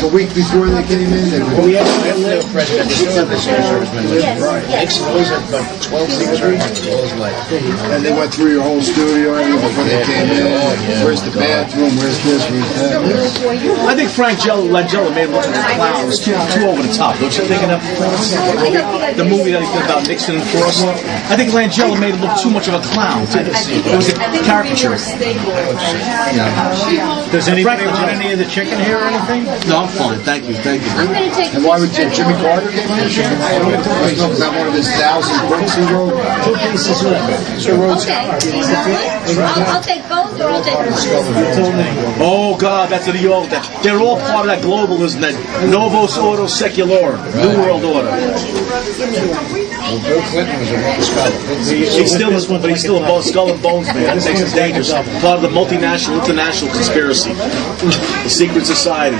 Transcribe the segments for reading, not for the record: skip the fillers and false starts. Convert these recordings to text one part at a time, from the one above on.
like a week before they came in. We had no president. We still have the Secret Servicemen. Nixon always had about 12 Secret Servicemen all his life. And they went through your whole studio before they came in. Where's the bathroom? Where's this? Where's that? I think Frank Langella made him look like a clown. It was too over the top. Don't you think of that performance? The movie that he did about Nixon and Frost. I think Langella made him look too much of a clown. It was a caricature. Does anybody want any of the chicken here or anything? No, I'm fine. Thank you. Thank you. And why would Jimmy Carter get one? Is that one of his 1,000 books he wrote? 2 pieces left. I'll take both or I'll take one. Oh God, that's what they're all part of that globalism, that Novos Ordo Secularum, New World Order. Well, Bill Clinton was a wrong scholar. He's still a skull and bones man. That makes him dangerous. Part of the multinational, international conspiracy, the secret society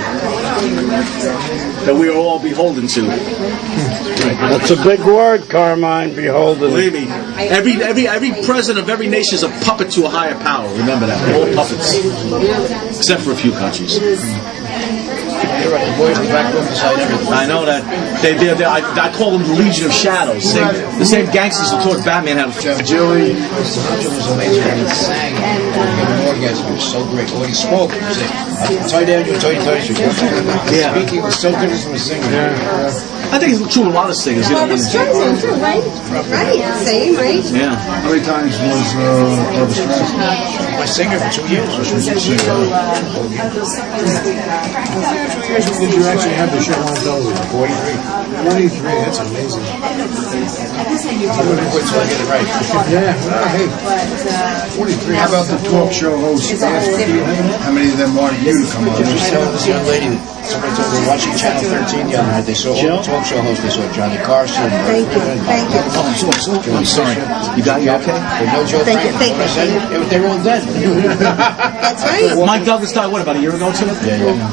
that we are all beholden to. That's a big word, Carmine. Beholden. Believe me, every president of every nation is a puppet to a higher power. Remember that. We're all puppets, except for a few countries. The boys in the back room decide everything. I know that. I call them the Legion of Shadows. The same gangsters who taught Batman how to. Jilly. Jim was amazing when he sang. He had an orgasm. It was so great. When he spoke, he would say, tie down your tie. Yeah. Speaking was so different from singing. I think it's true with a lot of singers. You know, Elvis Streisand too, right? Right, same, right? Yeah. How many times was Elvis Streisand? My singer for 2 years. Did you actually have the show on television? 43. 43, that's amazing. I'm going to quit till I get it right. Yeah, well, hey. 43. How about the talk show hosts after? How many of them wanted you to come on? Just telling this young lady that somebody told her watching Channel 13 the other night, they saw all the talk show hosts. They saw Johnny Carson. Thank you. I'm sorry. You okay? No Joe Franklin. They were all dead. That's right. Mike Douglas died, what, about a year ago, too? Yeah.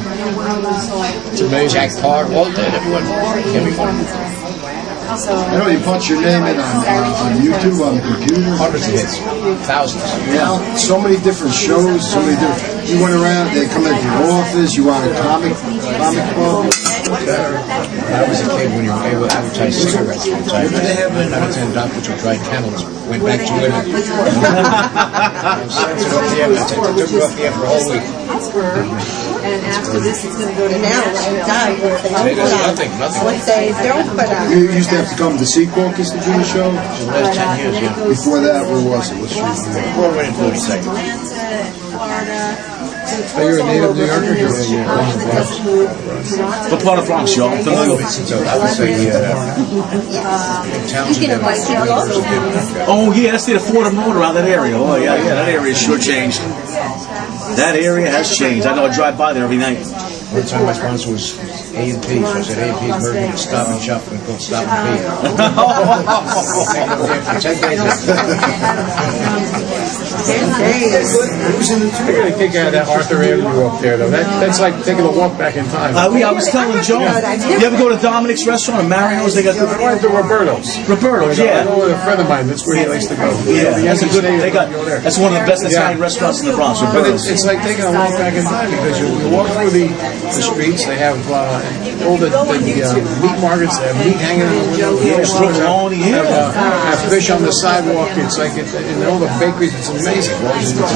It's amazing. Jack Parr, all dead. Everyone. I know you punch your name in on YouTube, on the computer. Hundreds of hits. Thousands. Yeah. So many different shows, so many different. You went around, they come into your office, you want a comic book. When I was a kid, when you were able to advertise cigarettes from time, 9 out of 10 doctors who tried camels went back to women. Took it off the air for a whole week. And after this, it's going to go to now. Nothing. What they don't put out. You used to have to come to Sea Caucus to do the show? For the last 10 years, yeah. Before that, where was it? What's your Before I went into 30 seconds. So you're a native New Yorker? What part of Bronx, y'all? Familiar with? So I would say towns You can invite people also. Oh, yeah, that's the Fordham Road around that area. Oh, yeah, that area has sure changed. That area has changed. I know I drive by there every night. One time my sponsor was A&P, so I said A&P's merging with Stop and Shop and called Stop and P. For 10 days. I got a kick out of that Arthur Avenue up there, though. That's like taking a walk back in time. I was telling Joe, you ever go to Dominic's restaurant or Mario's? They got I went to Roberto's. Roberto's, I yeah. go with a friend of mine. That's where he likes to go. Yeah, that's a good. That's one of the best Italian restaurants in the Bronx. But Roberto's. it's like taking a walk back in time because you walk through the streets. They have all the meat markets. They have meat hanging in the window. Yeah, provolone, have fish on the sidewalk. It's like in all the bakeries. It's amazing. It really does.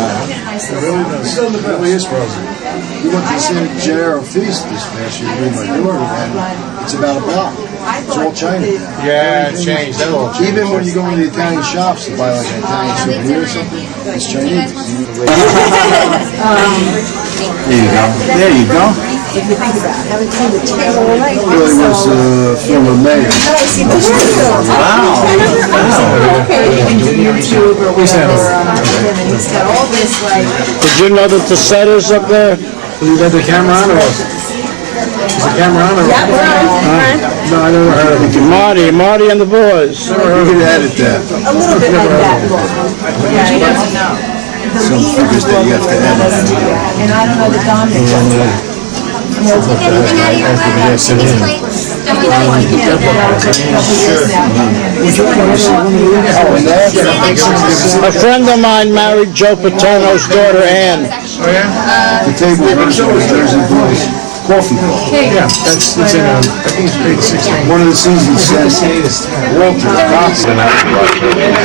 It really is frozen. We went to San Gennaro Feast this past year with my daughter, and it's about a block. It's all China. Yeah, it changed. That all changed. Even when you go into the Italian shops to buy like an Italian souvenir or something, it's Chinese. There you go. Really was former mayor. Wow. Did you know that the set is up there? You got the camera on or what? Is the camera on or what? No, I never heard of it. Marty and the boys. You can edit that. A little bit like that. Some figures that you have to edit. And I don't know the Dominic. A friend of mine married Joe Paterno's daughter, Ann. Oh, yeah? The table version was Jersey Boys. coffee cup. Yeah, that's in, I think it's page 16. One of the seasons says, Walter, coffee. I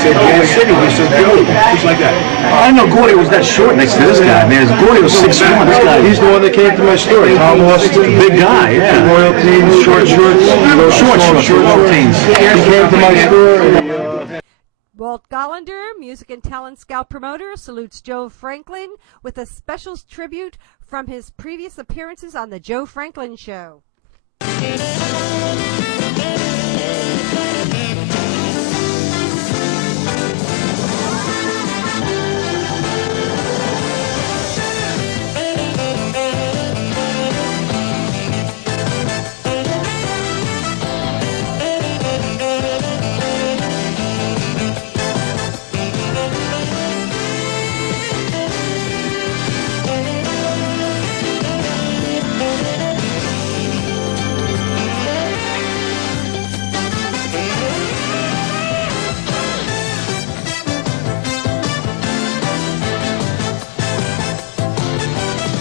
said, Gas City, he said, Joe, just like that. I didn't know Gordy was that short next to this guy, man. Gordy was 6'1". This guy, He's the one that came to my store. Tom Austin. big guy, yeah. Royal teens, short shorts. Short teens. He came to my store. Walt Gollander, Music and Talent Scout Promoter, salutes Joe Franklin with a special tribute from his previous appearances on The Joe Franklin Show.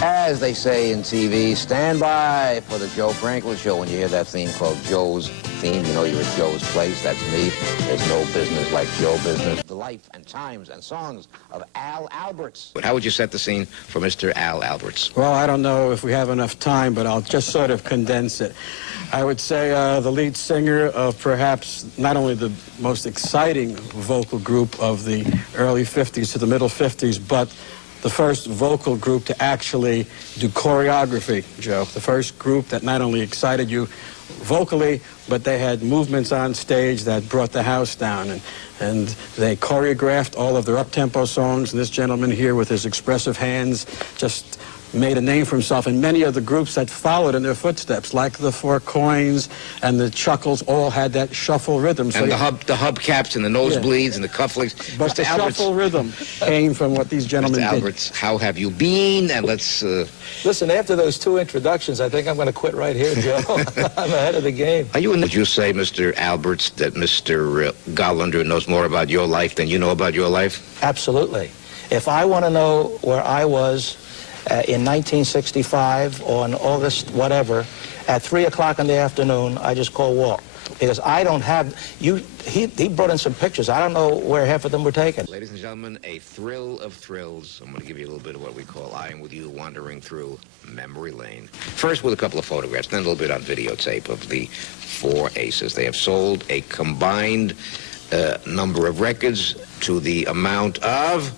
As they say in TV, stand by for the Joe Franklin Show. When you hear that theme called Joe's Theme, you know you're at Joe's place. That's me. There's no business like Joe business. The life and times and songs of Al Alberts. But how would you set the scene for Mr. Al Alberts? Well, I don't know if we have enough time, but I'll just sort of condense it. I would say the lead singer of perhaps not only the most exciting vocal group of the early 50s to the middle 50s, but the first vocal group to actually do choreography, Joe. The first group that not only excited you vocally, but they had movements on stage that brought the house down. And they choreographed all of their up-tempo songs. And this gentleman here with his expressive hands just made a name for himself, and many of the groups that followed in their footsteps, like the Four Coins and the Chuckles, all had that shuffle rhythm. So And the hubcaps and the nosebleeds and the cufflinks. but Mr. the Alberts, shuffle rhythm came from what these gentlemen Mr. did. Alberts, how have you been? And let's... Listen, after those two introductions, I think I'm going to quit right here, Joe. I'm ahead of the game. Are you in? Would you say, Mr. Alberts, that Mr. Gollander knows more about your life than you know about your life? Absolutely. If I want to know where I was in 1965 on August whatever, at 3 o'clock in the afternoon, I just call Walt. Because I don't have, he brought in some pictures. I don't know where half of them were taken. Ladies and gentlemen, a thrill of thrills. I'm going to give you a little bit of what we call I Am With You wandering through memory lane. First with a couple of photographs, then a little bit on videotape of the Four Aces. They have sold a combined number of records to the amount of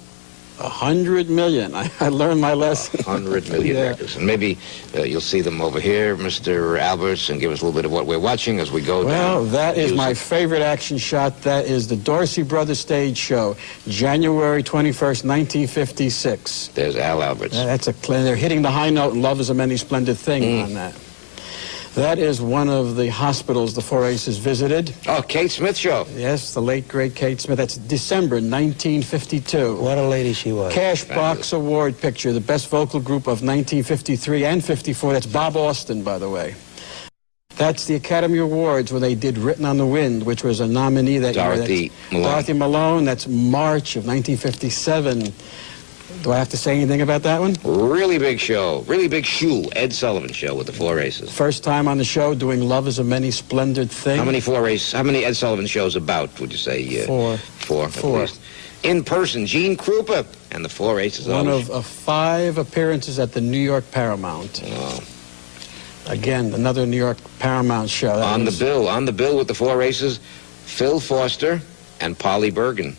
100 million. I learned my lesson. 100 million Yeah. records. And maybe you'll see them over here, Mr. Alberts, and give us a little bit of what we're watching as we go down. Well, that is my favorite action shot. That is the Dorsey Brothers stage show, January 21st, 1956. There's Al Alberts. That's they're hitting the high note, and love is a many splendid thing on that. That is one of the hospitals the Four Aces visited. Oh, Kate Smith show. Yes, the late, great Kate Smith. That's December 1952. What a lady she was. Cash Box Award picture, the best vocal group of 1953 and 54. That's Bob Austin, by the way. That's the Academy Awards where they did Written on the Wind, which was a nominee that year. Dorothy Malone. Dorothy Malone. That's March of 1957. Do I have to say anything about that one? Really big show. Really big shoe. Ed Sullivan show with the Four Aces. First time on the show doing Love is a Many Splendid Thing. How many Ed Sullivan shows about, would you say? Four. Four, at Four. least. In person, Gene Krupa and the Four Aces. One of 5 appearances at the New York Paramount. Oh. Again, another New York Paramount show. On the bill with the Four Aces, Phil Foster and Polly Bergen.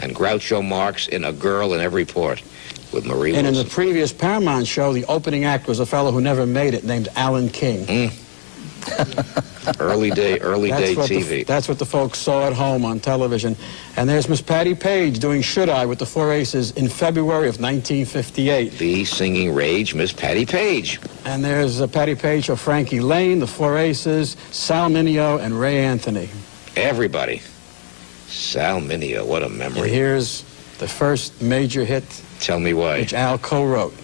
And Groucho Marx in A Girl in Every Port with Marie And Wilson. in the previous Paramount show, the opening act was a fellow who never made it, named Alan King. Early day TV. That's what the folks saw at home on television. And there's Miss Patty Page doing Should I with the Four Aces in February of 1958. The singing rage, Miss Patty Page. And there's Patty Page of Frankie Lane, the Four Aces, Sal Mineo, and Ray Anthony. Everybody. Sal Mineo, what a memory. And here's the first major hit. Tell me why. Which Al co-wrote.